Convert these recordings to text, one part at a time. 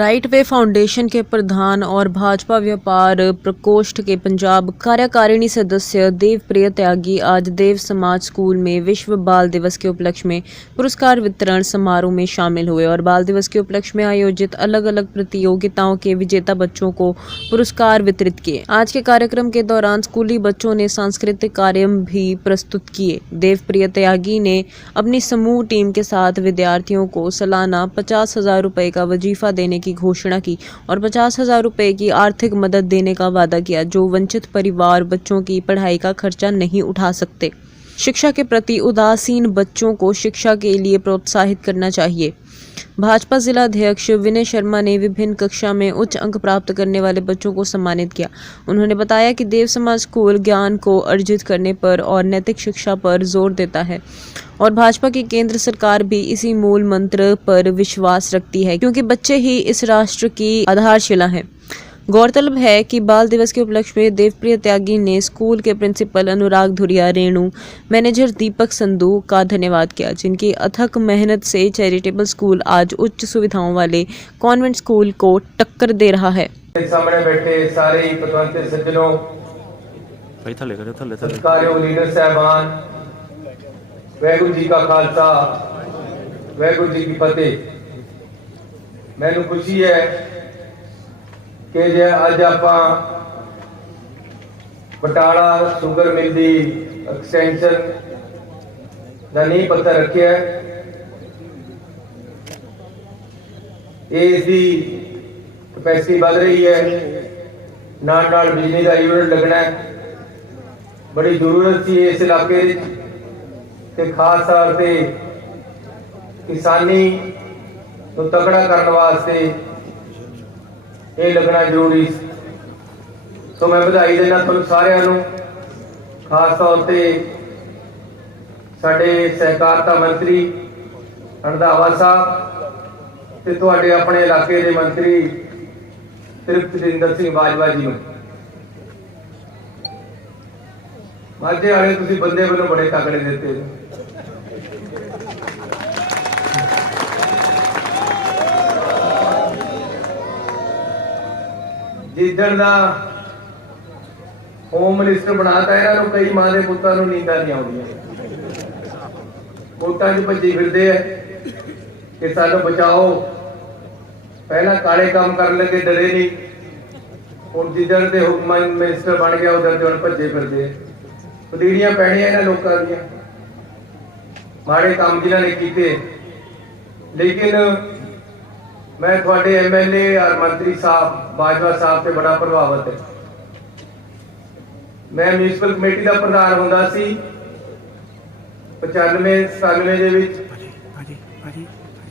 Right way foundation के प्रधान और भाजपा व्यापार प्रकोष्ठ के पंजाब कार्यकारिणी सदस्य देवप्रिय त्यागी आज देव समाज स्कूल में विश्व बाल दिवस के उपलक्ष्य में पुरस्कार वितरण समारोह में शामिल हुए और बाल दिवस के उपलक्ष्य में आयोजित अलग अलग प्रतियोगिताओं के विजेता बच्चों को पुरस्कार वितरित किए। आज के कार्यक्रम के दौरान स्कूली बच्चों ने सांस्कृतिक कार्यक्रम भी प्रस्तुत किए। देवप्रिय त्यागी ने अपनी समूह टीम के साथ विद्यार्थियों को सालाना 50,000 रुपये का वजीफा देने की घोषणा की और 50,000 रुपये की आर्थिक मदद देने का वादा किया, जो वंचित परिवार बच्चों की पढ़ाई का खर्चा नहीं उठा सकते। शिक्षा के प्रति उदासीन बच्चों को शिक्षा के लिए प्रोत्साहित करना चाहिए। भाजपा जिला अध्यक्ष विनय शर्मा ने विभिन्न कक्षा में उच्च अंक प्राप्त करने वाले बच्चों को सम्मानित किया। उन्होंने बताया कि देव समाज स्कूल ज्ञान को अर्जित करने पर और नैतिक शिक्षा पर जोर देता है और भाजपा की केंद्र सरकार भी इसी मूल मंत्र पर विश्वास रखती है, क्योंकि बच्चे ही इस राष्ट्र की आधारशिला हैं। गौरतलब है कि बाल दिवस के उपलक्ष्य में देवप्रिय त्यागी ने स्कूल के प्रिंसिपल अनुराग धुरिया, रेणु, मैनेजर दीपक संधू का धन्यवाद किया, जिनकी अथक मेहनत से चैरिटेबल स्कूल आज उच्च सुविधाओं वाले कॉन्वेंट स्कूल को टक्कर दे रहा है। सामने बैठे सारे पतवंते सज्जनों, सत्कारयोग लीडर साहबान, वाहिगुरू जी का खालसा, वाहिगुरू जी की फतेह। मैनू खुशी है कि जे अज आपां बटाला शुगर मिल की एक्सटेंशन का नींह पत्थर रखिया। इसकी कैपेसिटी बढ़ रही है, नाल बिजली का यूनिट लगना है। बड़ी जरूरत थी इस इलाके ते खास तौर पे किसानी को तगड़ा करने वास्ते ये लगना जरूरी। तो मैं बधाई देना तुम सारिਆਂ ਨੂੰ, खास तौर पे साडे सहकारिता मंत्री रंधावा साहब ते तुहाडे अपने इलाके के मंत्री तृप्तजिंदर सिंह बाजवा जी ਨੂੰ। माझे वाले तुसीं बंदे मैनूं बड़े तगड़े दिते। जिदन का होम मिनिस्टर बनाता इन्हों कई मां के पुत्तां नूं नींदां नहीं आउंदियां, कोटां च भज्जी फिरदे है कि सानूं बचाओ। पहला काले काम करन लगे डरे नहीं, हुण जिदन ते होम मिनिस्टर बन गया उधर ते हुण भज्जे फिरदे। पतीड़ियां पैणियां इन्हां लोकां दीयां माड़े काम जिन्हां ने कीते। लेकिन मैं थोड़े MLA और मंत्री साहब बाजवा साहब से बड़ा प्रभावित है। मैं म्यूनसिपल कमेटी का प्रधान होंदा सी 95-97 ਦੇ ਵਿੱਚ,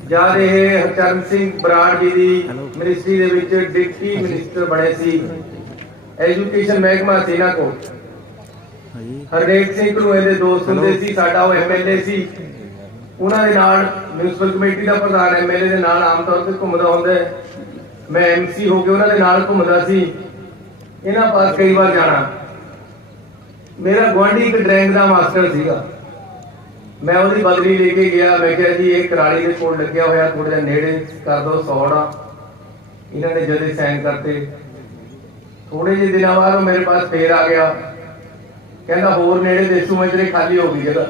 जब ਇਹ ਹਰਚਰਨ ਸਿੰਘ ਬਰਾੜ जी ਦੀ ਮਿਨਿਸਟਰੀ ਦੇ ਵਿੱਚ ਡਿਪਟੀ ਮਿਨਿਸਟਰ ਬਣੇ ਸੀ। ਐਜੂਕੇਸ਼ਨ ਮਹਿਕਮਾ ਸੀ ਇਹਨਾਂ ਕੋਲ। ਹਰਨੇਕ ਸਿੰਘ ਨੂੰ ਇਹਦੇ ਦੋਸਤ ਹੁੰਦੇ ਸੀ, ਸਾਡਾ ਉਹ MLA ਸੀ। ਉਹਨਾਂ ਦੇ ਨਾਲ म्यूनसिपल कमेटी का प्रधान MLA ਦੇ ਨਾਲ आम तौर ਤੇ ਘੁੰਮਦਾ ਹੁੰਦਾ ਹੈ। मैं MC ਹੋ ਕੇ ਉਹਨਾਂ ਦੇ ਨਾਲ ਘੁੰਮਦਾ ਸੀ। ਇਹਨਾਂ ਪਾਸ ਕਈ ਵਾਰ ਜਾਣਾ। मेरा गुआंढी एक ड्राइंग का मास्टर सीगा। मैं ਉਹਦੀ ਬਦਲੀ ਲੈ ਕੇ ਗਿਆ। मैं ਕਿਹਾ जी ਇਹ कराली ਦੇ ਕੋਲ ਲੱਗਿਆ ਹੋਇਆ, ਥੋੜਾ ਜਿਹਾ ਨੇੜੇ ਕਰ ਦੋ 100 ਦਾ। ਇਹਨਾਂ ਨੇ ਜਦੇ ਸਾਈਨ ਕਰਤੇ। थोड़े ਜਿਹੇ ਦਿਨਾਂ ਬਾਅਦ ਉਹ ਮੇਰੇ ਪਾਸ ਫੇਰ ਆ ਗਿਆ, ਕਹਿੰਦਾ ਹੋਰ ਨੇੜੇ ਦੇਸੂ ਮੈਂ ਜਿਹੜੇ ਖਾਲੀ ਹੋ ਗਈ ਜਗ੍ਹਾ।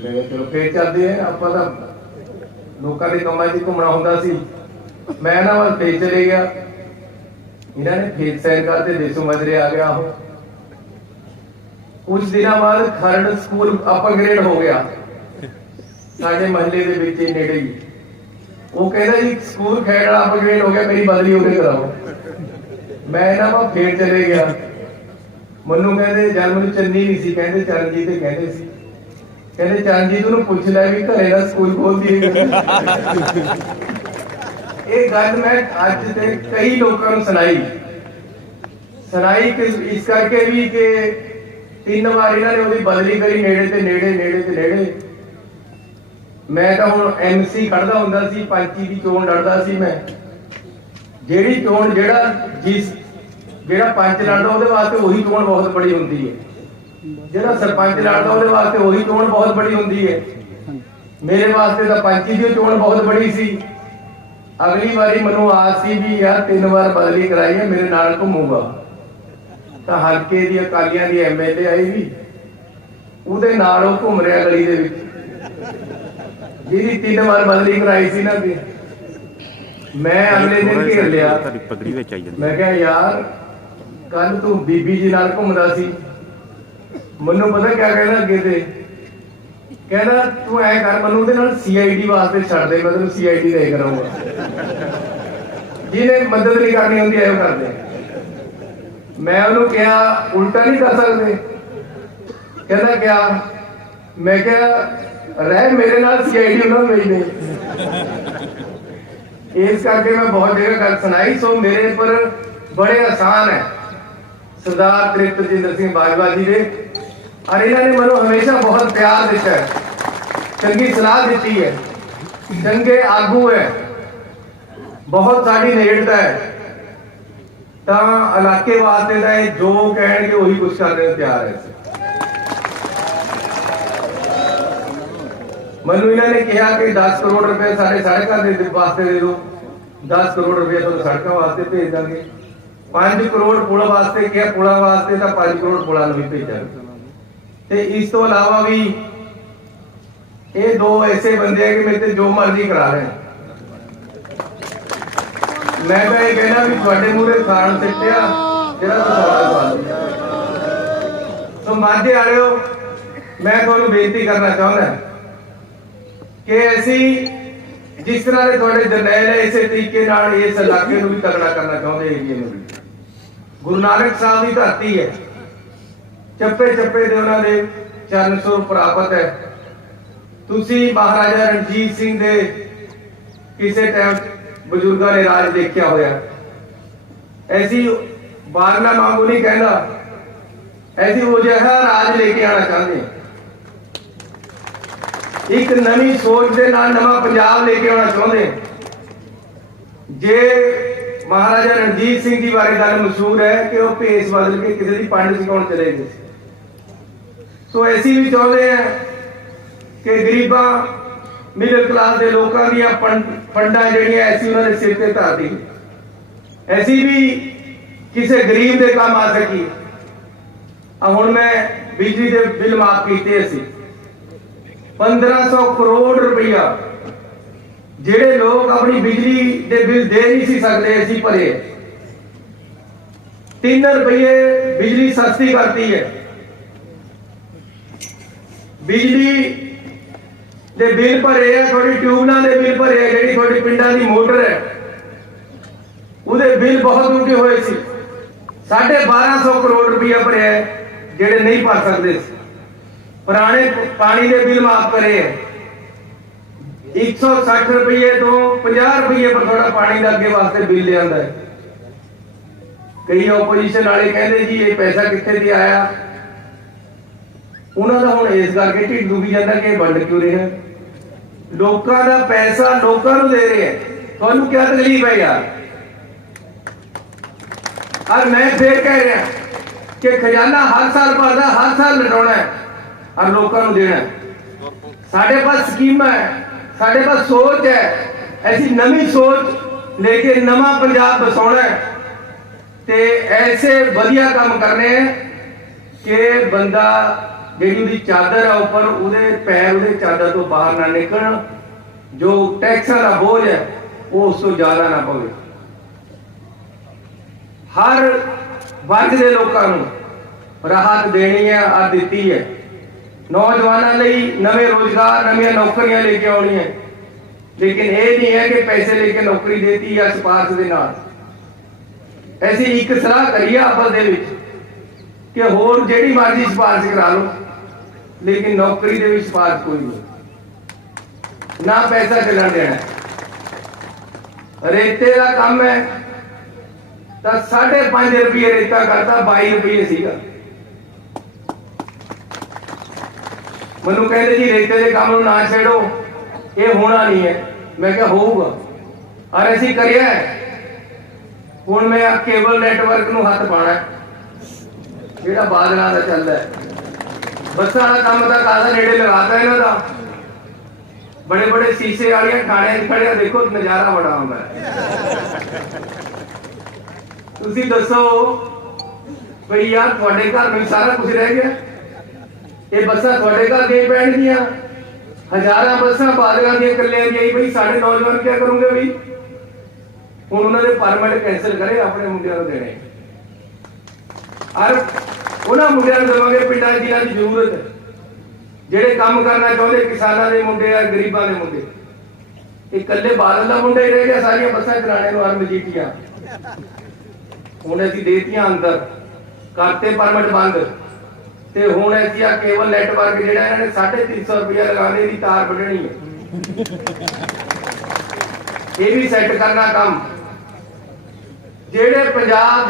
मैं चलो फिर चलते हैं, आप लोगों के कामों च घूमना होंदा सी। मैं ना वाल फिर चले गया, इन्होंने फिर साइन करते, देसू मजरे आ गया। कुछ दिनों बाद खरड़ स्कूल अपग्रेड हो गया साडे महल्ले के विच नेड़े ही। वो कहता जी स्कूल खैड़ा अपग्रेड हो गया, मेरी बदली होके कराओ। मैं ना वहां फिर चले गया। मनु कहते जल मैनूं चन्नी नहीं सी कहते, चरणजीत कहते सी। कहते चरणजीत नूं पुछ लै भी घरे दा स्कूल खोल दिए। ये गल मैं अज ते कई लोगों नूं सुनाई कि इस करके भी कि 3 बार इन्होंने उसकी बदली करी नेड़े ते नेड़े नेड़े ते नेड़े। मैं तो हुण MC खड़दा हुंदा सी, पंची की चोण लड़दा सी। मैं जेड़ी चोण जेड़ा पंच लड़दा उहदे वास्ते वही चोण बहुत बड़ी हुंदी है, जेड़ा सरपंच लड़दा उहदे वास्ते वही चोण बहुत बड़ी हुंदी है। मेरे वास्ते तो पंची की चोण बहुत बड़ी सी। अगली बारी मैनू आस सी भी यार 3 बार बदली कराई है, मेरे नाल घूमूगा। तो हल्के दी अकालियां दी MLA आई भी ਉਹਦੇ ਨਾਲ ਉਹ ਘੁੰਮ ਰਿਹਾ ਗਲੀ ਦੇ ਵਿੱਚ, ਜਿਹਦੀ 3 ਵਾਰ ਬਦਲੀ ਕਰਾਈ ਸੀ ਨਾ। ਤੇ ਮੈਂ ਅਗਲੇ ਦਿਨ ਘੇਰ ਲਿਆ, ਮੈਂ ਕਿਹਾ ਯਾਰ ਕੱਲ ਤੂੰ ਬੀਬੀ ਜੀ ਨਾਲ ਘੁੰਮਦਾ ਸੀ, ਮੈਨੂੰ ਪਤਾ ਕਿਆ ਕਹਿੰਦਾ ਅੱਗੇ ਤੇ, ਕਹਿੰਦਾ ਤੂੰ ਐ ਕਰ ਮੈਨੂੰ ਉਹਦੇ ਨਾਲ CID ਵਾਸਤੇ ਛੱਡ ਦੇ, ਮੈਂ ਤੈਨੂੰ CID ਨਹੀਂ ਕਰਾਂਗਾ। ਜਿਹਨੇ ਮਦਦ ਨਹੀਂ ਕਰਨੀ ਹੁੰਦੀ ਐਂ ਕਰਦੇ। ਮੈਂ ਉਹਨੂੰ ਕਿਹਾ ਉਲਟਾ ਨਹੀਂ ਕਰ ਸਕਦੇ, कहना क्या, मैं क्या रह मेरे नाल CID उन्होंने भेज दे। इस करके मैं बहुत जगह गल सुनाई। सो मेरे पर बड़े आसान है सरदार त्रिपतजिंदर सिंह बाजवा जी ने, और इन्होंने मैं हमेशा बहुत प्यार दिता है, चंगी सलाह दी है, चंगे आगू है, बहुत साड़ी नेड़ता है। तो इलाके वास्ते का जो कहे वही कुछ करने तैयार है। ਮੈਨੂੰ ਇਹਨਾਂ ਨੇ ਕਿਹਾ ਕਿ 10 ਕਰੋੜ ਰੁਪਏ ਸਾਰੇ ਸੜਕਾਂ ਦੇ ਵਾਸਤੇ ਦੇ ਦਿਓ, 10 ਕਰੋੜ ਰੁਪਏ ਤੁਹਾਨੂੰ ਸੜਕਾਂ ਵਾਸਤੇ ਭੇਜ ਦਾਂਗੇ, 5 ਕਰੋੜ ਪੁਲ ਵਾਸਤੇ ਕਿਹਾ, ਪੁਲਾਂ ਵਾਸਤੇ ਤਾਂ 5 ਕਰੋੜ ਪੁਲਾਂ ਨੂੰ ਵੀ ਭੇਜਾਂਗੇ। ਤੇ ਇਸ ਤੋਂ ਇਲਾਵਾ ਵੀ ਇਹ ਦੋ ਐਸੇ ਬੰਦੇ ਆ ਕਿ ਮੇਰੇ ਤੇ ਜੋ ਮਰਜ਼ੀ ਕਰਾ ਰਹੇ। ਮੈਂ ਤਾਂ ਇਹ ਕਹਿਣਾ ਵੀ ਤੁਹਾਡੇ ਮੂਹਰੇ ਖਾਣ ਸਿੱਟਿਆ ਜਿਹੜਾ ਤੁਸੀਂ ਸੋ ਮਾਝੇ ਵਾਲਿਓ, ਮੈਂ ਤੁਹਾਨੂੰ ਬੇਨਤੀ ਕਰਨਾ ਚਾਹੁੰਦਾ कि ऐसी जिस तरह के थोड़े जरनैल है, इस तरीके नाल इस इलाके नूं भी तगड़ा करना चाहते, एरिए नूं भी। गुरु नानक साहब की धरती है, चप्पे चप्पे दे उन्हां दे चरण छूह प्राप्त है। तुसी महाराजा रणजीत सिंह दे किसी टाइम बजुर्गों ने राज देखा होया, ऐसी बारना मांगू नहीं कहना, ऐसी वो जिहा राज लेके आना चाहते हैं। एक नवी सोच के नाल नवा पंजाब लेके आना चाहते। जे महाराजा रणजीत सिंह जी बारे गल मशहूर है कि वह भेस बदल के किसी की पंड सिखाने चले गए। सो ऐसी भी चाहते हैं कि गरीबा मिडिल क्लास के लोगों दी फंडा जड़ियां ऐसी उन्होंने सिर पर धर दी, ऐसी भी किसी गरीब के काम आ सकी। हुण मैं बिजली के बिल माफ किए, 1500 करोड़ रुपया जेड़े लोग अपनी बिजली के बिल दे नहीं सी सकते असीं भरे। 3 रुपये बिजली सस्ती करती है। बिजली के बिल भरे है, थोड़ी ट्यूबलों के बिल भरे है, जी थोड़ी पिंडा की मोटर है उहदे बिल बहुत उठे हुए सी। 1250 करोड़ रुपया भरे है जेड़े नहीं भर सकते। पुराने पानी के बिल माफ करे है, 160 रुपये तो 50 रुपये पर थोड़ा पानी का अगे वास्ते बिल लिया है। कई ओपोजिशन वाले कहते जी ये पैसा कितने से आया, उन्होंने हुण इस करके ढिड दुखी जाता कि वंड क्यों रहे हैं। लोगों का पैसा लोगों को दे रहे हैं, थानू क्या तकलीफ है यार। और मैं फिर कह रहा कि खजाना हर साल भरदा, हर साल लटाउणा है और लोगों को देना है। साढ़े पास स्कीम है, साढ़े पास सोच है, ऐसी नवी सोच लेके नवा पंजाब बसाउणा है ते ऐसे वधिया काम करने हैं कि बंदा जिहड़ी उहदी चादर है ऊपर उहदे पैर उहदे चादर तो बाहर ना निकलण, जो टैक्सां दा बोझ है वो उस तो ज्यादा ना पवे। हर वर्ग के लोगों को राहत देनी है और दी है। नौजवानों लई नवे रोजगार नवी नौकरियां लेके आनी है, लेकिन ये नहीं है कि पैसे लेके नौकरी देती या सिफारिश के नाल। ऐसी एक सलाह करिए आपस दे विच कि होर जिहड़ी मर्जी सिफारिश करा लो, लेकिन नौकरी दे विच सिफारिश कोई नहीं, ना पैसा चलन देना। रेते का काम है तो 5.5 रुपये रेता करता 22 रुपये सीगा। मैनू कहते जी रेते के काम ना छेड़ो, ये होना नहीं है। मैं क्या होगा और ऐसी करिया है। हुण मैं केबल नैटवर्क नूं हथ पाना जिहड़ा बादलों का चलता है, बसां का काम तो कादा नेड़े लगाता इन्हां दा। बड़े बड़े शीशे वाली खाने खड़े देखो नजारा बड़ा आउंदा तुसी दसो भई यार तुहाडे घर में सारा कुछ रह गया ये बसा तुहाडे घर दे पैणगियां हजारां बसा बादलों दी कल्लियां दी भई साडे नौजवान क्या करोगे भी हुण उन्हां दे परमिट कैंसिल करे अपने मुंडियां नूं देने और उन्हां मुंडियां नूं देवांगे पिंडां जिन्हां दी जरूरत है ਜਿਹੜੇ ਕੰਮ ਕਰਨਾ ਚਾਹੁੰਦੇ ਕਿਸਾਨਾਂ ਦੇ ਮੁੰਡੇ ਆ ਗਰੀਬਾਂ ਦੇ ਮੁੰਡੇ ਇਹ ਇਕੱਲੇ ਬਾਦਲ ਦਾ ਮੁੰਡਾ ਹੀ ਰਹਿ ਗਿਆ ਸਾਰੀਆਂ ਬੱਸਾਂ ਚਲਾਣੇ ਨੂੰ ਹਰ ਮਜੀਠੀਆਂ ਹੁਣ ਅਸੀਂ ਦੇਤੀਆਂ ਅੰਦਰ ਕਰਤੇ ਪਰਮਿਟ ਬੰਦ ਤੇ ਹੁਣ ਅਸੀਂ ਆ ਕੇਬਲ ਨੈਟਵਰਕ ਜਿਹੜਾ ਇਹਨਾਂ ਨੇ 350 ਰੁਪਏ ਲਗਾਣੇ ਦੀ ਤਾਰ ਵੱਢਣੀ ਹੈ ਇਹ ਵੀ ਸੈੱਟ ਕਰਨਾ ਕੰਮ ਜਿਹੜੇ ਪੰਜਾਬ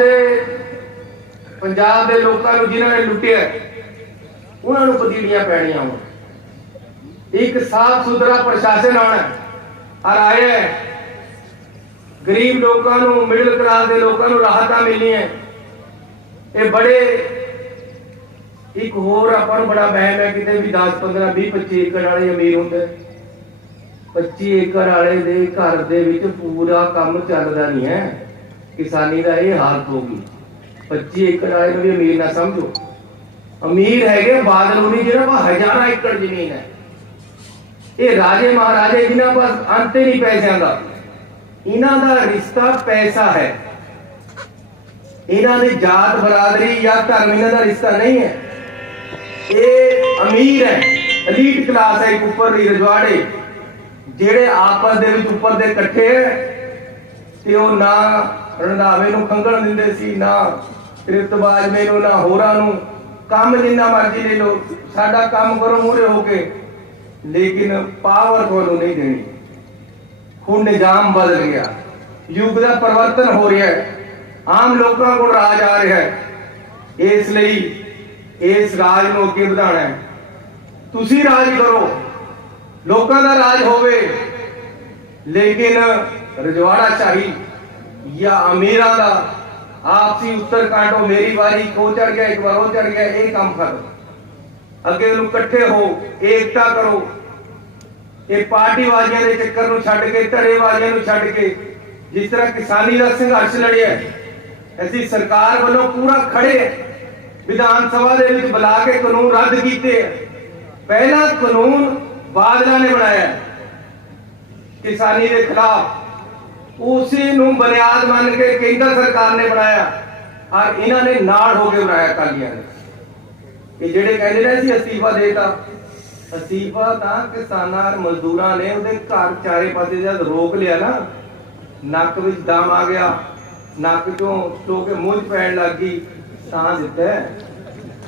ਦੇ ਲੋਕਾਂ ਨੂੰ ਜਿਨ੍ਹਾਂ ਨੇ ਲੁੱਟਿਆ ਉਹਨਾਂ ਨੂੰ ਪਤੀੜੀਆਂ ਪੈਣੀਆਂ ਹੁਣ ਇੱਕ ਸਾਫ ਸੁਥਰਾ ਪ੍ਰਸ਼ਾਸਨ ਆਉਣਾ ਔਰ ਆਇਆ ਗਰੀਬ ਲੋਕਾਂ ਨੂੰ ਮਿਡਲ ਕਲਾਸ ਦੇ ਲੋਕਾਂ ਨੂੰ ਰਾਹਤਾਂ ਮਿਲਣੀਆਂ ਇਹ ਬੜੇ ਇੱਕ ਹੋਰ ਆਪਾਂ ਨੂੰ ਬੜਾ ਵਹਿਮ ਹੈ ਕਿਤੇ ਵੀ 10 15 20 25 ਏਕੜ ਵਾਲੇ ਅਮੀਰ ਹੁੰਦੇ 25 ਏਕੜ ਵਾਲੇ ਦੇ ਘਰ ਦੇ ਵਿੱਚ ਪੂਰਾ ਕੰਮ ਚੱਲਦਾ ਨਹੀਂ ਹੈ ਕਿਸਾਨੀ ਦਾ ਇਹ ਹਾਲਤ ਹੋ ਗਈ 25 ਏਕੜ ਵਾਲੇ ਨੂੰ ਵੀ ਅਮੀਰ ਨਾ ਸਮਝੋ अमीर है बादल होनी जिन्होंने पास हजारा एकड़ जमीन है ये राजे महाराजे जिन्होंने पास अंत ही नहीं पैसों का इन्हों का रिश्ता पैसा है इन्हों की जात बरादरी या धर्म इन्हों का रिश्ता नहीं है ये अमीर है एलीट क्लास है एक उपर रजवाड़े जेड़े आपस दे विच उपर दे इकट्ठे है ते ओ ना रंधावे नूं खंगण दिंदे सी ना रितबाजमे नूं ना होरां नूं काम जिन्ना मर्जी ले लो साडा काम करो मूरे होके लेकिन पावर थोनू नहीं देनी हुण निजाम बदल गया युग का परिवर्तन हो रहा है आम लोगों को राज आ रहा है इसलिए इस राज नूं अगे वधाना है तुसी राज करो लोगों का राज होवे लेकिन रजवाड़ा शाही या अमीरां दा आपसी उत्तर कांटो मेरी बारी को चढ़ गया एक बार वो चढ़ गया ये काम करो अगे इकट्ठे हो एकता करो ये पार्टीबाजियां के चक्कर नूं छड्ड के धड़ेबाजियां नूं छड्ड के जिस तरह किसानी का संघर्ष लड़िया ऐसी सरकार वालों पूरा खड़े विधान सभा दे विच बुला के कानून रद्द कीते पहला कानून बादलों ने बनाया किसानी के खिलाफ उसी नूं बुनियाद मान के केंद्र सरकार ने बनाया और इन्होंने नाल हो के बनाया अकालियां ने ये जेडे कहते ने सी अस्तीफा देता अस्तीफा तां किसानां और मजदूरां ने उहदे घर चारे पासे जद रोक लिया ना नक विच दम आ गया नक चों टो के मुंह च पैण लग गई तां दित्ता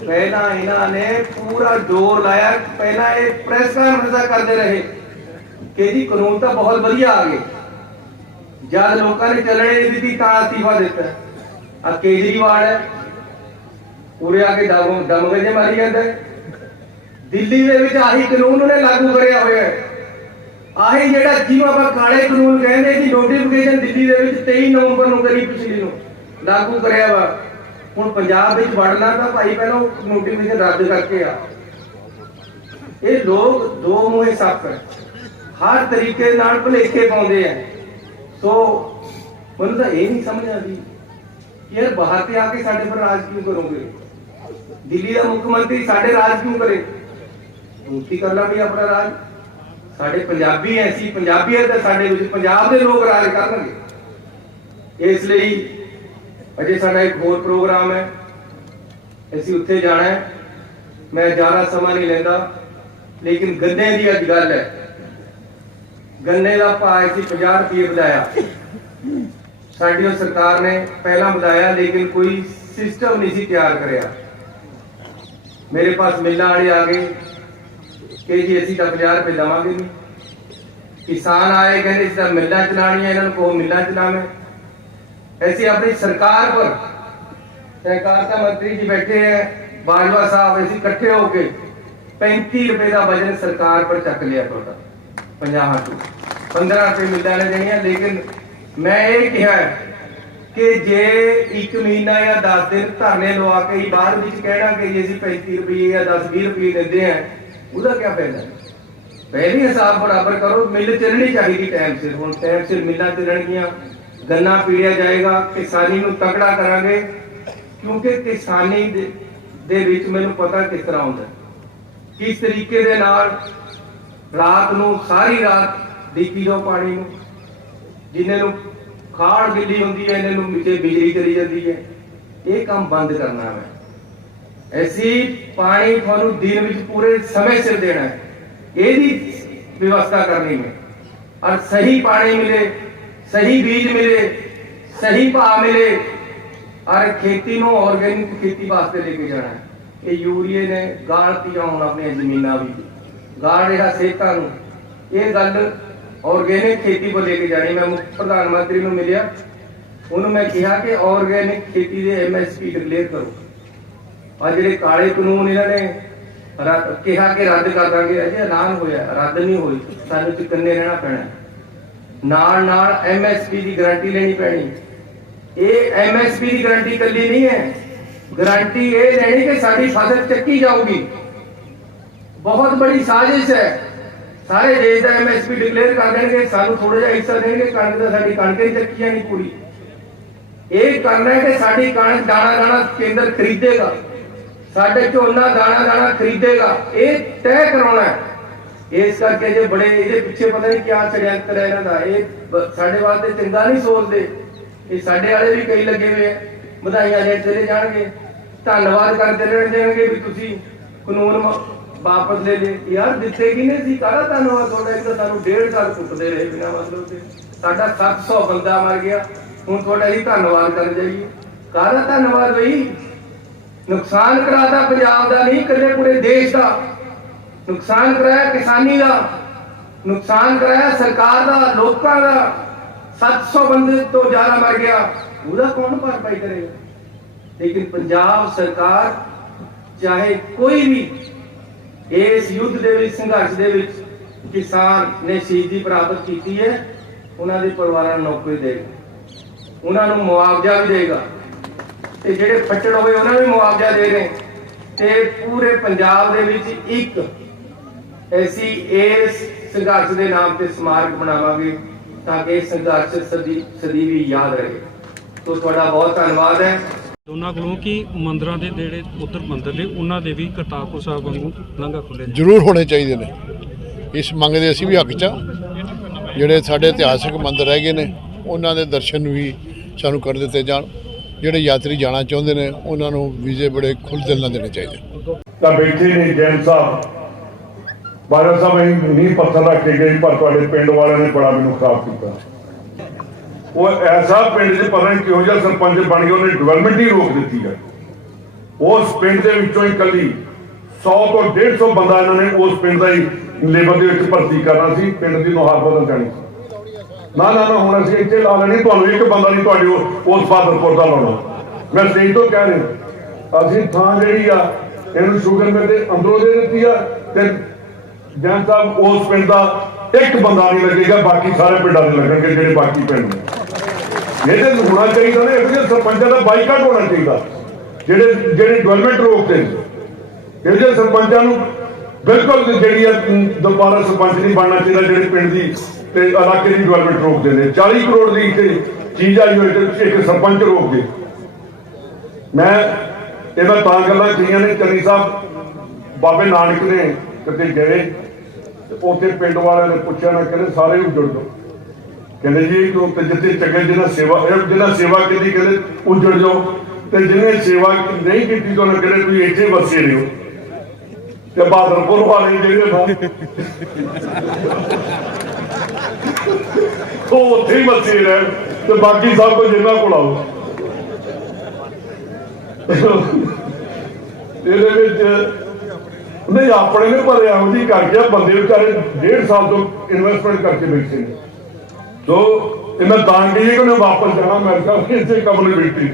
पहला इन्होंने पूरा जोर लाया पहला ये प्रेस कांफ्रेंस करते रहे कि जी कानून तो बहुत वधिया आ गए जब लोगों ने चलने नहीं दी अस्तीफा दिता आ केजरीवाल है पूरे आके दम गजे मारी जाता है दिल्ली दे विच आही कानून उन्हें लागू करया होया है आही जेड़ा जिहनूं आपां काले कानून कहंदे जी नोटिफिकेशन दिल्ली दे विच 23 नवंबर नूं करी पिछली नूं लागू करया वा हुण पंजाब विच वड़ना तां भाई पहलों नोटिफिकेशन रद्द करके आ ये लोग दो मुहे सप है हर तरीके नाल भुलेखे पाउंदे हैं तो मैं तो ये नहीं समझ आती यार बाहर से आके साडे पर राज क्यों करोगे दिल्ली का मुख्यमंत्री साडे राज क्यों करे दूसरी करना भी अपना राज साडे पंजाबी ऐसी पंजाबीयत है साडे विच पंजाब दे लोग राज करनगे इसलिए अजे साडा एक होर प्रोग्राम है असीं उत्थे जाना है मैं ज़्यादा समा नहीं लैंदा लेकिन गन्ने की अज गल है गन्ने का भाव असीं 50 रुपये वधाया साडी सरकार ने पहला वधाया लेकिन कोई सिस्टम नहीं सी तैयार करया मेरे पास मिलां वाले आ गए कि जी असीं तां 50 रुपये देवांगे नहीं किसान आए कहते इस तरह मिलां चलाणियां इन्हां नूं कहो मिलां चलावें ऐसी अपनी सरकार पर सहकारिता मंत्री जी बैठे हैं बाजवा साहब ऐसी इकट्ठे होके 35 रुपए का वजन सरकार पर चक लिया थोड़ा 50 टू 15 रुपए मिलता ने देनी है लेकिन मैं ये कहा कि जे एक महीना या 10 दिन धरने लवा के बाद कहना कि जी 35 रुपये या 10-20 रुपये देते हैं उसका क्या फायदा पहले हिसाब बराबर करो, मिल चलनी चाहिए टाइम सिर। हुण टाइम सिर मिलां चलणगियां, गन्ना पीड़िया जाएगा, किसानी नूं तगड़ा करांगे, क्योंकि किसानी दे विच मैनूं पता किस तरह हुंदा, किस तरीके दे नाल रात नूं सारी रात डिगी जाओ पानी नूं, जिन्हें नूं खाड़ गिल्ली हुंदी है, इन्हें नूं नीचे बिजली चली जाती है। ये काम बंद करना है। ऐसी पानी थानू दिन विच पूरे समय सिर देना है, यही व्यवस्था करनी है। और सही पानी मिले, सही बीज मिले, सही भाव मिले, और खेती नूं ऑर्गेनिक खेती वास्ते लेके जाना है। ये यूरिए ने गाड़तियां हुण अपनी जमीनां भी गाड़ रहा सेहतां नूं। ये गल ऑर्गेनिक खेती पर लेके जानी। मैं मुख्य प्रधानमंत्री नूं मिलिया, उन्होंने मैं कहा कि ऑर्गेनिक खेती दे MSP डिक्लेयर करो, और ਜਿਹੜੇ ਕਾਲੇ ਕਾਨੂੰਨ ਇਹਨਾਂ ਨੇ ਕਿਹਾ ਕਿ ਰੱਦ ਕਰ ਦਾਂਗੇ, ਅਜੇ ਐਲਾਨ ਹੋਇਆ, ਰੱਦ ਨਹੀਂ ਹੋਈ। ਸਾਨੂੰ ਚੁਕੰਨੇ ਰਹਿਣਾ ਪੈਣਾ, ਨਾਲ ਨਾਲ MSP ਦੀ ਗਾਰੰਟੀ ਲੈਣੀ ਪੈਣੀ। ਇਹ MSP ਦੀ ਗਾਰੰਟੀ ਕੱਲੀ ਨਹੀਂ ਹੈ, ਗਾਰੰਟੀ ਇਹ ਲੈਣੀ ਕਿ ਸਾਡੀ ਫਸਲ ਚੱਕੀ ਜਾਊਗੀ। ਬਹੁਤ ਬੜੀ ਸਾਜ਼ਿਸ਼ ਹੈ। ਸਾਰੇ ਦੇਸ਼ ਦਾ MSP ਡਿਕਲੇਅਰ ਕਰ ਦੇਣਗੇ, ਸਾਨੂੰ ਥੋੜਾ ਜਿਹਾ ਹਿੱਸਾ ਦੇਣਗੇ ਕਣਕ ਦਾ, ਸਾਡੀ ਕਣਕ ਹੀ ਚੱਕੀ ਜਾਣੀ ਪੂਰੀ। ਇਹ ਕਰਨਾ ਹੈ ਕਿ ਸਾਡੀ ਕਣਕ ਦਾਣਾ ਦਾਣਾ ਕੇਂਦਰ ਖਰੀਦੇਗਾ, ਸਾਡੇ ਝੋਨਾ ਦਾਣਾ ਦਾਣਾ ਖਰੀਦੇਗਾ। ਇਹ ਤੈਅ ਕਰਾਉਣਾ ਹੈ। ਇਸ ਕਰਕੇ ਜੇ ਬੜੇ ਇਹਦੇ ਪਿੱਛੇ ਪਤਾ ਨਹੀਂ ਕਿਆ ਚੜਿਆੰਤਰ ਹੈ ਇਹਨਾਂ ਦਾ, ਇਹ ਸਾਡੇ ਵਾਸਤੇ ਚੰਗਾ ਨਹੀਂ ਸੋਚਦੇ। ਇਹ ਸਾਡੇ ਵਾਲੇ ਵੀ ਕਈ ਲੱਗੇ ਹੋਏ ਆ, ਵਧਾਈਆਂ ਦੇ ਚਲੇ ਜਾਣਗੇ, ਧੰਨਵਾਦ ਕਰਦੇ ਰਹਿਣਗੇ ਵੀ ਤੁਸੀਂ ਕਾਨੂੰਨ ਵਾਪਸ ਲੈ ਲਏ। ਯਾਰ ਦਿੱਤੇ ਕਿਹਨੇ ਸੀ, ਕਾਹਦਾ ਧੰਨਵਾਦ ਤੁਹਾਡਾ? ਇੱਕ ਤਾਂ ਸਾਨੂੰ 1.5 ਸਾਲ ਕੁੱਟਦੇ ਰਹੇ ਬਿਨਾਂ ਮਤਲਬ ਤੇ, ਸਾਡਾ 700 ਬੰਦਾ ਮਰ ਗਿਆ, ਹੁਣ ਤੁਹਾਡਾ ਹੀ ਧੰਨਵਾਦ ਕਰ ਜਾਈਏ। ਕਾਹਦਾ ਧੰਨਵਾਦ ਬਈ? ਨੁਕਸਾਨ ਕਰਾਤਾ ਪੰਜਾਬ ਦਾ ਨਹੀਂ, ਇਕੱਲੇ ਪੂਰੇ ਦੇਸ਼ ਦਾ ਨੁਕਸਾਨ ਕਰਾਇਆ, ਕਿਸਾਨੀ ਦਾ ਨੁਕਸਾਨ ਕਰਾਇਆ, ਸਰਕਾਰ ਦਾ, ਲੋਕਾਂ ਦਾ। 700 ਬੰਦੇ ਤੋਂ ਜ਼ਿਆਦਾ ਮਰ ਗਿਆ, ਉਹਦਾ ਕੌਣ ਭਰਪਾਈ ਕਰੇਗਾ? ਲੇਕਿਨ ਪੰਜਾਬ ਸਰਕਾਰ ਚਾਹੇ ਕੋਈ ਵੀ ਇਸ ਯੁੱਧ ਦੇ ਵਿੱਚ, ਸੰਘਰਸ਼ ਦੇ ਵਿੱਚ ਕਿਸਾਨ ਨੇ ਸ਼ਹੀਦੀ ਪ੍ਰਾਪਤ ਕੀਤੀ ਹੈ, ਉਹਨਾਂ ਦੇ ਪਰਿਵਾਰਾਂ ਨੂੰ ਨੌਕਰੀ ਦੇਗਾ, ਉਹਨਾਂ ਨੂੰ ਮੁਆਵਜ਼ਾ ਵੀ ਦੇਗਾ, ਤੇ ਜਿਹੜੇ ਫੱਟੜ ਹੋਏ ਉਹਨਾਂ ਨੂੰ ਵੀ ਮੁਆਵਜ਼ਾ ਦੇ ਰਹੇ। ਤੇ ਪੂਰੇ ਪੰਜਾਬ ਦੇ ਵਿੱਚ ਇੱਕ ਐਸੀ ਇਸ ਸੰਘਰਸ਼ ਦੇ ਨਾਮ ਤੇ ਸਮਾਰਕ ਬਣਾਵਾਂਗੇ ਤਾਂ ਕਿ ਇਹ ਸੰਘਰਸ਼ ਸਦੀ ਵੀ ਯਾਦ ਰਹੇ। ਤੋਂ ਤੁਹਾਡਾ ਬਹੁਤ ਧੰਨਵਾਦ ਹੈ। ਉਹਨਾਂ ਕੋਲੋਂ ਕਿ ਮੰਦਰਾਂ ਦੇ ਜਿਹੜੇ ਉੱਧਰ ਮੰਦਰ ਨੇ ਉਹਨਾਂ ਦੇ ਵੀ ਕਰਤਾਰਪੁਰ ਸਾਹਿਬ ਵਾਂਗੂ ਲੰਘਾ ਖੁੱਲੇ ਜ਼ਰੂਰ ਹੋਣੇ ਚਾਹੀਦੇ ਨੇ। ਇਸ ਮੰਗ ਦੇ ਅਸੀਂ ਵੀ ਹੱਕ 'ਚ ਹਾਂ। ਜਿਹੜੇ ਸਾਡੇ ਇਤਿਹਾਸਕ ਮੰਦਰ ਰਹਿ ਗਏ ਨੇ ਉਹਨਾਂ ਦੇ ਦਰਸ਼ਨ ਵੀ ਸਾਨੂੰ ਕਰ ਦਿੱਤੇ ਜਾਣ। ਜਿਹੜੇ ਯਾਤਰੀ ਜਾਣਾ ਚਾਹੁੰਦੇ ਨੇ ਉਹਨਾਂ ਨੂੰ ਵੀਜ਼ੇ ਬੜੇ ਖੁੱਲ੍ਹ ਦਿਲ ਨਾਲ ਦੇਣੇ ਚਾਹੀਦੇ। ਤਾਂ ਬੈਠੇ ਨੇ ਜੈਨ ਸਾਹਿਬ, ਬਾਰਾ ਸਾਹਿਬ, ਅਸੀਂ ਨੀਂਹ ਪੱਥਰ ਰੱਖ ਕੇ ਗਏ, ਪਰ ਤੁਹਾਡੇ ਪਿੰਡ ਵਾਲਿਆਂ ਨੇ ਬੜਾ ਮੈਨੂੰ ਖਰਾਬ ਕੀਤਾ। ਉਹ ਐਸਾ ਪਿੰਡ 'ਚ ਪਤਾ ਨਹੀਂ ਕਿਹੋ ਜਿਹਾ ਸਰਪੰਚ ਬਣ ਗਿਆ, ਉਹਨੇ ਡਿਵੈਲਪਮੈਂਟ ਹੀ ਰੋਕ ਦਿੱਤੀ ਹੈ। ਉਸ ਪਿੰਡ ਦੇ ਵਿੱਚੋਂ ਹੀ ਇਕੱਲੀ 100 ਤੋਂ 150 ਬੰਦਾ ਇਹਨਾਂ ਨੇ ਉਸ ਪਿੰਡ ਦਾ ਹੀ ਲੇਬਰ ਦੇ ਵਿੱਚ ਭਰਤੀ ਕਰਨਾ ਸੀ, ਪਿੰਡ ਦੀ ਨੁਹਾਰ ਬਦਲ ਜਾਣੀ ਸੀ। ਨਾ ਨਾ ਨਾ, ਹੁਣ ਅਸੀਂ ਇੱਥੇ ਲਾ ਲੈਣੀ, ਤੁਹਾਨੂੰ ਇੱਕ ਬੰਦਾ ਨਹੀਂ ਤੁਹਾਡੇ ਉਸ ਬਾਦਰਪੁਰ ਦਾ ਲਾਉਣਾ। ਮੈਂ ਸਟੇਜ ਤੋਂ ਕਹਿ ਰਿਹਾ, ਅਸੀਂ ਥਾਂ ਜਿਹੜੀ ਆ ਇਹਨੂੰ ਸ਼ੂਗਰ ਮਿਲ ਦੇ ਅੰਦਰੋਂ ਦੇ ਦਿੱਤੀ ਆ, ਤੇ ਜੈਨ ਸਾਹਿਬ ਉਸ ਪਿੰਡ ਦਾ ਇੱਕ ਬੰਦਾ ਨਹੀਂ ਲੱਗੇਗਾ, ਬਾਕੀ ਸਾਰੇ ਪਿੰਡਾਂ ਦੇ ਲੱਗਣਗੇ ਜਿਹੜੇ ਬਾਕੀ ਪਿੰਡ ਨੇ। ਇਹਦੇ ਹੋਣਾ ਚਾਹੀਦਾ ਨਾ, ਇਹਦੇ ਸਰਪੰਚਾਂ ਦਾ ਬਾਈਕਾਟ ਹੋਣਾ ਚਾਹੀਦਾ, ਜਿਹੜੇ ਡਿਵੈਲਪਮੈਂਟ ਰੋਕਦੇ ਨੇ। ਇਹਦੇ ਸਰਪੰਚਾਂ ਨੂੰ ਬਿਲਕੁਲ ਜਿਹੜੀ ਆ ਦੁਬਾਰਾ ਸਰਪੰਚ ਨਹੀਂ ਬਣਨਾ ਚਾਹੀਦਾ, ਜਿਹੜੇ ਪਿੰਡ ਦੀ ਤੇ ਇਲਾਕੇ ਦੀ ਡਿਵੈਲਪਮੈਂਟ ਰੋਕਦੇ ਨੇ। 40 ਕਰੋੜ ਦੀ ਚੀਜ਼ ਆਈ ਹੋਈ ਤੇ ਇੱਕ ਸਰਪੰਚ ਰੋਕ ਦੇ। ਮੈਂ ਇਹਨਾਂ ਤਾਂ ਗੱਲਾਂ ਕਹੀਆਂ ਨੇ, ਚੰਨੀ ਸਾਹਿਬ ਬਾਬੇ ਨਾਨਕ ਨੇ ਕਿਤੇ ਗਏ ਤੇ ਉੱਥੇ ਪਿੰਡ ਵਾਲਿਆਂ ਨੇ ਪੁੱਛਿਆ ਨਾ, ਕਹਿੰਦੇ ਸਾਰੇ ਉੱਜੜ ਜਾਓ। ਕਹਿੰਦੇ ਜੀ ਕਿਉਂ? ਤੇ ਜਿੱਥੇ ਚੰਗੇ ਜਿਹਨਾਂ ਸੇਵਾ ਕੀਤੀ ਕਹਿੰਦੇ ਉੱਜੜ ਜਾਓ, ਤੇ ਜਿਹਨੇ ਸੇਵਾ ਨਹੀਂ ਕੀਤੀ ਤਾਂ ਉਹਨਾਂ ਕਹਿੰਦੇ ਤੁਸੀਂ ਇੱਥੇ ਵਸੇ ਰਹੋ। ਤੇ ਬਹਾਦਰਪੁਰ ਵਾਲੇ ਜਿਹੜੇ ਉਹ ਉੱਥੇ ਹੀ ਵਸੇ ਰਹਿਣ, ਤੇ ਬਾਕੀ ਸਭ ਕੁਝ ਇਹਨਾਂ ਕੋਲ ਆਓ। ਇਹਦੇ ਵਿੱਚ ਨਹੀਂ ਆਪਣੇ ਨੇ ਪਰ ਇਹੋ ਜਿਹੀ ਕਰ ਗਿਆ, ਬੰਦੇ ਵਿਚਾਰੇ 1.5 ਸਾਲ ਤੋਂ ਇਨਵੈਸਟਮੈਂਟ ਕਰਕੇ ਬੈਠੇ ਨੇ। ਸੋ ਇਹ ਮੈਂ ਤਾਂ ਕਹੀਏ ਕਿ ਮੈਂ ਵਾਪਸ ਜਾਣਾ ਅਮਰੀਕਾ, ਇਸੇ ਕੰਮ ਲਈ ਬੈਠੀ।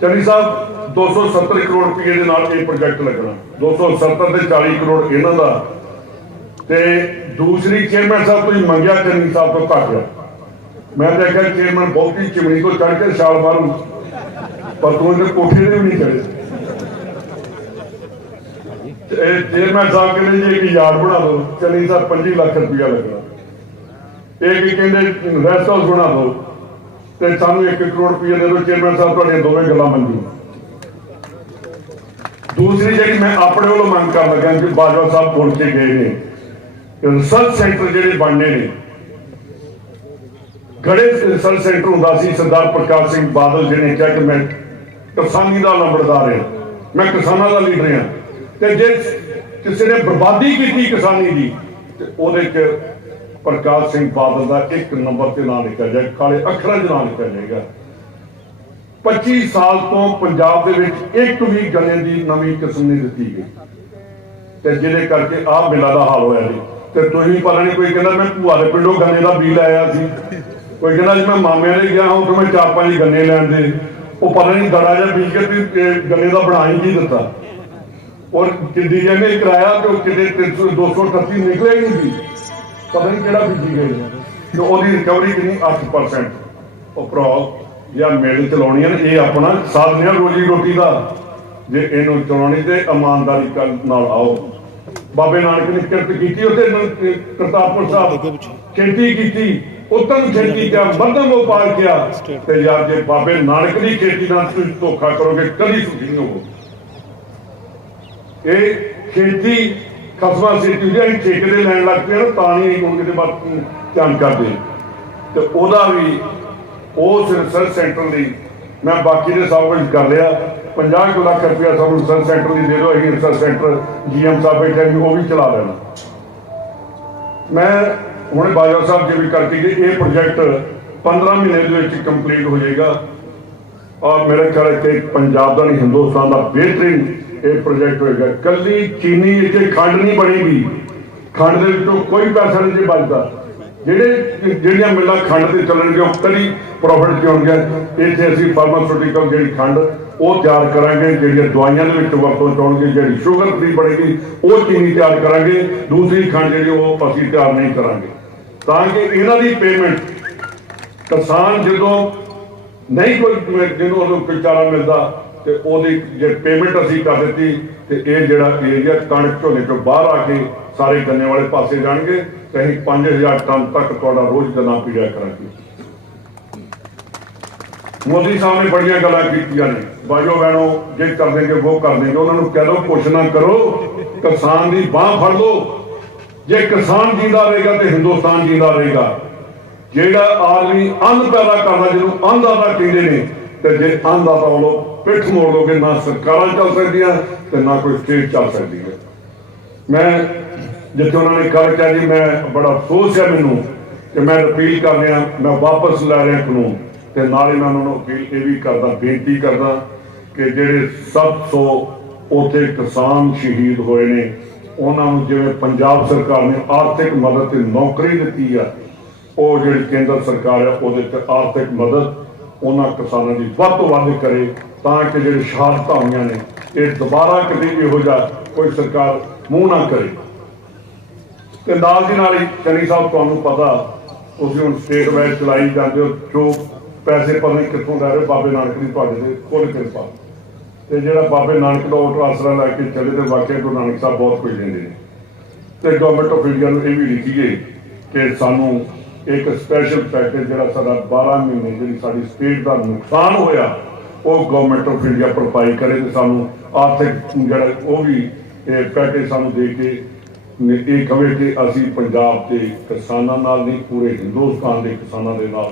ਚੰਨੀ ਸਾਹਿਬ 270 ਕਰੋੜ ਰੁਪਏ ਦੇ ਨਾਲ ਇਹ ਪ੍ਰੋਜੈਕਟ ਲੱਗਣਾ, 270 ਤੇ 40 ਕਰੋੜ ਇਹਨਾਂ ਦਾ। ਤੇ ਦੂਸਰੀ ਚੇਅਰਮੈਨ ਸਾਹਿਬ ਤੁਸੀਂ ਮੰਗਿਆ ਚੰਨੀ ਸਾਹਿਬ ਤੋਂ ਘੱਟ ਗਿਆ। ਮੈਂ ਤਾਂ ਕਿਹਾ ਚੇਅਰਮੈਨ ਬਹੁਤੀ ਚਿਮਣੀ ਤੋਂ ਚੜ੍ਹ ਕੇ ਛਾਲ ਮਾਰੂ, ਪਰ ਤੂੰ ਇਹਦੇ ਕੋਠੇ ਦੇ ਵੀ ਨਹੀਂ ਚੜੇ। चेयरमैन साहब कहते जी एक यार्ड बना दो, चली सर 25 लाख रुपया लगना। एक कहते रेस्ट हाउस बना दो तो सानू 1 करोड़ रुपया दे दो, चेयरमैन साहब तुहाडियां दोवें गल्लां मंजूर। दूसरी जी मैं अपने वालों मंग कर लगा कि बाजवा साहब बोल के गए ने रिसर्च सेंटर जिहड़े बनने ने, गड़े रिसर्च सेंटर हुंदा सी, सरदार प्रकाश सिंह बादल जी ने कहा कि मैं किसानी का लंबड़दार है, मैं किसानों का लीडर हाँ, तो जे किसी ने बर्बादी की किसानी की तो ਉਹਦੇ ਚ प्रकाश सिंह बादल का 1 नंबर से नाम लिखा जाए, काले अखर च नाम लिखा जाएगा। 25 साल तो पंजाब दे विच एक भी गन्ने की नवी किस्म नहीं दी गई, तो जिहदे करके आ मिला का हाल होया जी। तो तुसीं पता नहीं, कोई कहना मैं भूआ के पिंडों गन्ने का बीज लाया सी, कोई कहना जी मैं मामे ने गया उत्थों मैं 4-5 गन्ने लैन दे, वो पता नहीं दड़ा जा बीज के गन्ने का बना ही नहीं दिता, और किड्डी ने कराया तो कितने 238 निकले ही नहीं भी, पता नहीं किहड़ा बीजी गए, तो उसकी रिकवरी कितनी 8%। ओवरऑल या मिल चलाउणी है, ये अपना साधन है रोजी रोटी का, जे इनू चलाउणी ते ईमानदारी नाल आओ। बाबे नानक ने किरत की, उत्थे करतारपुर साहब खेती की, उत्तम खेती क्या मध्यम व्यापार किया, ते यार जे बाबे नानक की खेती नाल तुसीं धोखा करोगे कभी सुखी नहीं होवोगे। ये खेती खसमा सीटी ठेके दे लैन लग पे ता नहीं हुण किते बात ध्यान करते, तो ओहदा भी उस रिसर्च सेंटर ली मैं बाकी दे सब कुछ कर लिया। 50 लाख रुपया सब रिसर्च सेंटर ली दे दो, असीं रिसर्च सेंटर GM साहब बैठे वो भी चला लेना। मैं हुणे बाजवा साहब जी भी करके गए, ये प्रोजेक्ट 15 महीने दे विच कंप्लीट हो जाएगा, और मेरे ख्याल है पंजाब का नहीं हिंदुस्तान का बेहतरीन ये प्रोजेक्ट होएगा। कली चीनी इतने खंड नहीं बनेगी, खंड के विचों कोई पैसा नहीं जी बचता, ਜਿਹੜੀਆਂ ਮਿਲਾਂ खंड से ਚੱਲਣਗੀਆਂ ਉਹ कभी प्रॉफिट च होणगीਆਂ। ਇੱਥੇ ਅਸੀਂ फार्मास्यूटिकल ਜਿਹੜੀ खंड ਉਹ ਤਿਆਰ ਕਰਾਂਗੇ, ਜਿਹੜੀਆਂ ਦਵਾਈਆਂ ਦੇ ਵਿੱਚ ਵਰਤੋਂ ਚ ਆਉਣਗੇ, ਜਿਹੜੀ ਸ਼ੂਗਰ ਫ੍ਰੀ ਬਣੇਗੀ ਉਹ ਚੀਨੀ ਤਿਆਰ ਕਰਾਂਗੇ, ਦੂਸਰੀ खंड ਜਿਹੜੀ ਉਹ ਅਸੀਂ ਤਿਆਰ ਨਹੀਂ ਕਰਾਂਗੇ, ਤਾਂ ਕਿ ਇਹਨਾਂ ਦੀ ਪੇਮੈਂਟ ਕਿਸਾਨ ਜਦੋਂ नहीं कोई जो कोई चारा मिलता तो जे पेमेंट असी कर दी तो यह जोड़ा एरिया कणक झोने चो बाहर आके सारे गन्ने वाले पासे जाएंगे, तो अं 5000 टन तक थोड़ा रोज गन्ना पीड़िया करांगे। मोदी साहब ने बड़िया गल्लां कीतियां ने, भाइयों बहनों जे कर देंगे वो कर देंगे, उन्होंने कह दो कुछ ना करो, किसान की बांह फड़ लो। जे किसान जींदा रहेगा तो हिंदुस्तान जींदा रहेगा। ਜਿਹੜਾ आदमी अंन पैदा करता जिन्होंने अन्नदाता कहते हैं, तो जे अन्नदाता वालों पिठ मोड़ लोगे ना सरकार चल सकती तो ना कोई स्टेट चल सकती है। मैं जिथे उन्होंने कल कहा जी मैं बड़ा अफसोस है मैनू कि मैं अपील कर रहा, मैं वापस लै रहा कानून, तो नाल ही मैं उन्होंने अपील ये भी करदा बेनती करदा कि जेडे 700 उत्थे किसान शहीद होए ने उन्होंने जिवें पंजाब सरकार ने आर्थिक मदद ते नौकरी दी है, ਉਹ ਜਿਹੜੀ ਕੇਂਦਰ ਸਰਕਾਰ ਹੈ ਉਹਦੇ ਤੇ ਆਰਥਿਕ ਮਦਦ ਉਹਨਾਂ ਕਿਸਾਨਾਂ ਦੀ ਵੱਧ ਤੋਂ ਵੱਧ ਕਰੇ, ਤਾਂ ਕਿ ਜਿਹੜੇ ਸ਼ਹਾਦਤਾਂ ਹੋਈਆਂ ਨੇ ਇਹ ਦੁਬਾਰਾ ਕਦੇ ਇਹੋ ਜਿਹਾ ਕੋਈ ਸਰਕਾਰ ਮੂੰਹ ਨਾ ਕਰੇ। ਤੇ ਨਾਲ ਦੀ ਨਾਲ ਹੀ ਚੰਨੀ ਸਾਹਿਬ ਤੁਹਾਨੂੰ ਪਤਾ ਤੁਸੀਂ ਹੁਣ ਸਟੇਟ ਵਾਈਜ਼ ਚਲਾਈ ਜਾਂਦੇ ਹੋ, ਜੋ ਪੈਸੇ ਪਤਾ ਨਹੀਂ ਕਿੱਥੋਂ ਲੈ ਰਹੇ, ਬਾਬੇ ਨਾਨਕ ਦੀ ਤੁਹਾਡੇ ਤੇ ਫੁੱਲ ਕਿਰਪਾ, ਤੇ ਜਿਹੜਾ ਬਾਬੇ ਨਾਨਕ ਦਾ ਓਟ ਆਸਰਾ ਲੈ ਕੇ ਚੱਲੇ ਤੇ ਵਾਕਿਆ ਗੁਰੂ ਨਾਨਕ ਸਾਹਿਬ ਬਹੁਤ ਕੁਝ ਦਿੰਦੇ ਨੇ। ਤੇ ਗਵਰਨਮੈਂਟ ਆਫ ਇੰਡੀਆ ਨੂੰ ਇਹ ਵੀ ਲਿਖੀਏ ਕਿ ਸਾਨੂੰ एक स्पैशल पैकेज जो सारा 12 महीने जी साड़ी स्टेट का नुकसान होया वो गवर्नमेंट ऑफ इंडिया भरपाई करे, तो सानू आर्थिक जरा वो भी पैकेज सानू दे के ये कहे कि असी पंजाब के किसानों नाल नहीं पूरे हिंदुस्तान के किसानों के नाल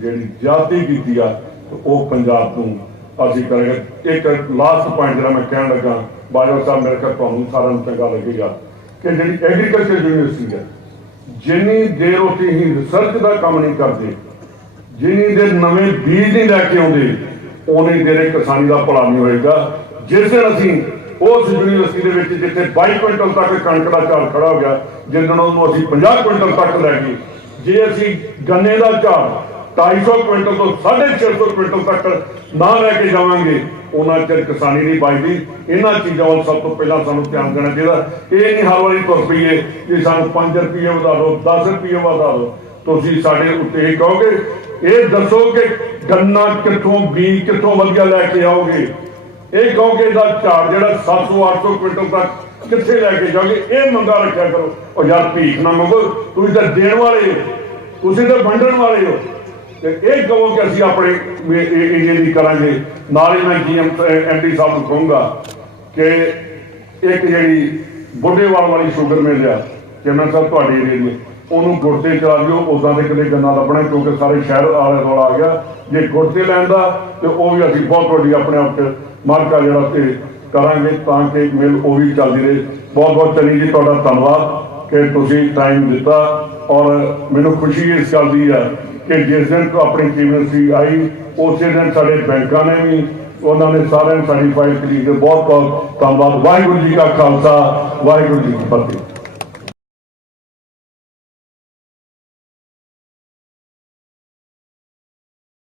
जिहड़ी ज्यादती कीती आ तो वो पंजाब नूं असी करेंगे। एक लास्ट पॉइंट जो मैं कहन लगा, बाजवा साहब मेरे ख्याल तुहानूं सारिआं नूं चंगा लगेगा कि जिहड़ी एग्रीकल्चर यूनिवर्सिटी है जिन्नी देर उत्थे ही रिसर्च का काम नहीं करते, जिन्नी देर नवे बीज नहीं लैके आते, उन्नी देर किसानी का भला नहीं होएगा। जिस दिन असीं उस यूनिवर्सिटी के विच जिथे 22 क्विंटल तक कणक का झाड़ खड़ा हो गया, जिस दिन उन्होंने असीं 50 क्विंटल तक लै गए, जे असीं गन्ने का झाड़ 250 क्विंटल तो 650 क्विंटल तक ना लैके जावांगे, उन्ना चिर किसानी नहीं बचती। इन्हां चीज़ों वाल सब तो पहला सानूं ध्यान देना चाहिए। ये नहीं हर वारी तुर पईए कि सानूं 5 रुपये वधा दो, 10 रुपये वधा दो, तुसीं साडे उत्ते ये कहोगे, ये दसो कि गन्ना कित्थों बीज कित्थों वधिया लैके आओगे, ये कहोगे इहदा झाड़ जिहड़ा 700-800 क्विंटल तक ਕਿੱਥੇ ਲੈ ਕੇ ਜਾਓਗੇ? ਇਹ ਮੰਗਾ ਰੱਖਿਆ ਕਰੋ। ਉਹ ਯਾਰ ਭੀਖ ਨਾ ਮੰਗੋ, ਤੁਸੀਂ ਤਾਂ ਦੇਣ ਵਾਲੇ ਹੋ, ਤੁਸੀਂ ਤਾਂ ਵੰਡਣ ਵਾਲੇ ਹੋ। ਤੇ ਇਹ ਕਹੋ ਕਿ ਅਸੀਂ ਆਪਣੇ ਇਹ ਦੀ ਕਰਾਂਗੇ। ਨਾਲ ਹੀ ਮੈਂ MD ਸਾਹਿਬ ਨੂੰ ਕਹੂੰਗਾ ਕਿ ਇੱਕ ਜਿਹੜੀ ਬੁੱਢੇਵਾਲ ਵਾਲੀ ਸ਼ੂਗਰ ਮਿਲ ਆ ਚੇਅਰਮੈਨ ਸਾਹਿਬ ਤੁਹਾਡੇ ਏਰੀਏ ਦੀ, ਉਹਨੂੰ ਗੁੜ ਤੇ ਚਲਾ ਦਿਓ। ਉਦਾਂ ਦੇ ਕਿਤੇ ਗੰਨਾ ਲੱਭਣਾ, ਕਿਉਂਕਿ ਸਾਰੇ ਸ਼ਹਿਰ ਆਲੇ ਦੁਆਲਾ ਆ ਗਿਆ। ਜੇ ਗੁੜ ਤੇ ਲੈਣ ਦਾ ਤੇ ਉਹ ਵੀ ਅਸੀਂ ਬਹੁਤ ਵੱਡੀ ਆਪਣੇ ਆਪ 'ਚ ਮਾਰਕਾ ਜਿਹੜਾ ਤੇ ਕਰਾਂਗੇ ਤਾਂ ਕਿ ਮਿਲ ਉਹ ਵੀ ਚੱਲਦੀ ਰਹੇ। ਬਹੁਤ ਬਹੁਤ ਚੰਨੀ ਜੀ, ਤੁਹਾਡਾ ਧੰਨਵਾਦ ਕਿ ਤੁਸੀਂ ਟਾਈਮ ਦਿੱਤਾ। ਔਰ ਮੈਨੂੰ ਖੁਸ਼ੀ ਇਸ ਗੱਲ ਦੀ ਆ ਕਿ ਜਿਸ ਦਿਨ ਤੋਂ ਆਪਣੀ ਚੀਫ ਮਿਨਿਸਟਰੀ ਆਈ ਉਸੇ ਦਿਨ ਸਾਡੇ ਬੈਂਕਾਂ ਨੇ ਵੀ ਉਹਨਾਂ ਨੇ ਸਾਰਿਆਂ ਨੂੰ ਸਾਡੀ ਫਾਈਲ ਕਰੀ। ਬਹੁਤ ਬਹੁਤ ਧੰਨਵਾਦ। ਵਾਹਿਗੁਰੂ ਜੀ ਕਾ ਖਾਲਸਾ, ਵਾਹਿਗੁਰੂ ਜੀ ਕੀ ਫਤਿਹ।